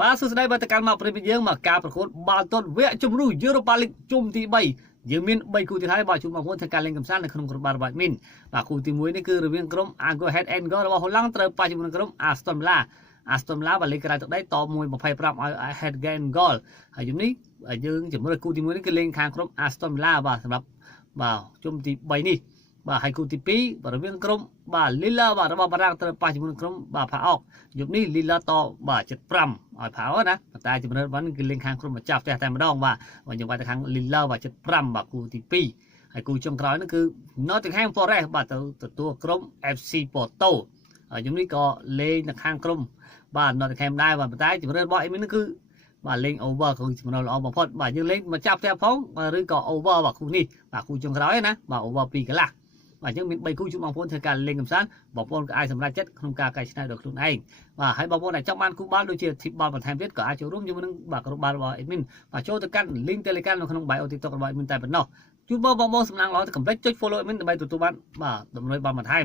បាទសួស្តីបាទតើកាន់មកប្រិយមិត្តយើងមកការប្រកួតបាល់ទាត់វគ្គជម្រុះ Europa League ជុំទី3យើងមាន3គូទៀតហើយបាទជួបបងប្អូនធ្វើការលេងកម្សាន្តនៅក្នុងក្រុមបាល់បាទមីនបាទគូទី1នេះគឺរវាងក្រុម Go Ahead and Go របស់ហូឡង់ត្រូវប៉ះជាមួយនឹងក្រុម Aston Villa បាទលេងក្រៅទឹកដីត1-25ឲ្យ Head and Goal ហើយយប់នេះយើងជំរឿគូទី1នេះគឺលេងខាងក្រុម Aston Villa បាទសម្រាប់បាទជុំទី3នេះបាទហើយគូទី2បាទរវាងក្រុមបាទ Lille បាទរបស់បារាំងត្រូវប៉ះជាមួយនឹងក្រុមបាទផាអុកយប់នេះ Lille តបាទ75ឲ្យផាអុកណាប៉ុន្តែជំរឿនបានគឺលេងខាងក្រុមម្ចាស់ផ្ទះតែម្ដងបាទយើងបាយទៅខាង Lille បាទ75បាទគូទី2ហើយគូចុងក្រោយនោះគឺ Nottingham Forest បាទទៅទទួលក្រុម FC Porto ហើយយប់នេះក៏លេងនៅខាងក្រុមបាទ Nottingham ដែរបាទប៉ុន្តែជំរឿនរបស់អីនេះគឺបាទលេង over គឺចំណុចល្អបំផុតបាទយើងលេងម្ចាស់ផ្ទះផងឬក៏ over បាទគូនេះបាទគូចុងក្រោយណាបាទ over 2កន្លះបាទយើងមាន3គូជួបបងប្អូនធ្វើការលេងកម្សាន្តបងប្អូនក៏អាចសម្រេចចិត្តក្នុងការកែច្នៃដោយខ្លួនឯងបាទហើយបងប្អូនដែលចង់បានគូបាល់ដូចជា tip បាល់បន្ថែមទៀតក៏អាចចូលរួមជាមួយនឹងបាទក្រុមបាល់របស់ admin បាទចូលទៅកាន់ link Telegram នៅក្នុង bio TikTok របស់ admin តែប៉ុណ្ណោះជូនបងប្អូនសំណាងល្អទៅកុំភ្លេចចុច follow admin ដើម្បីទទួលបានបាទតម្រុយបាល់បន្ថែម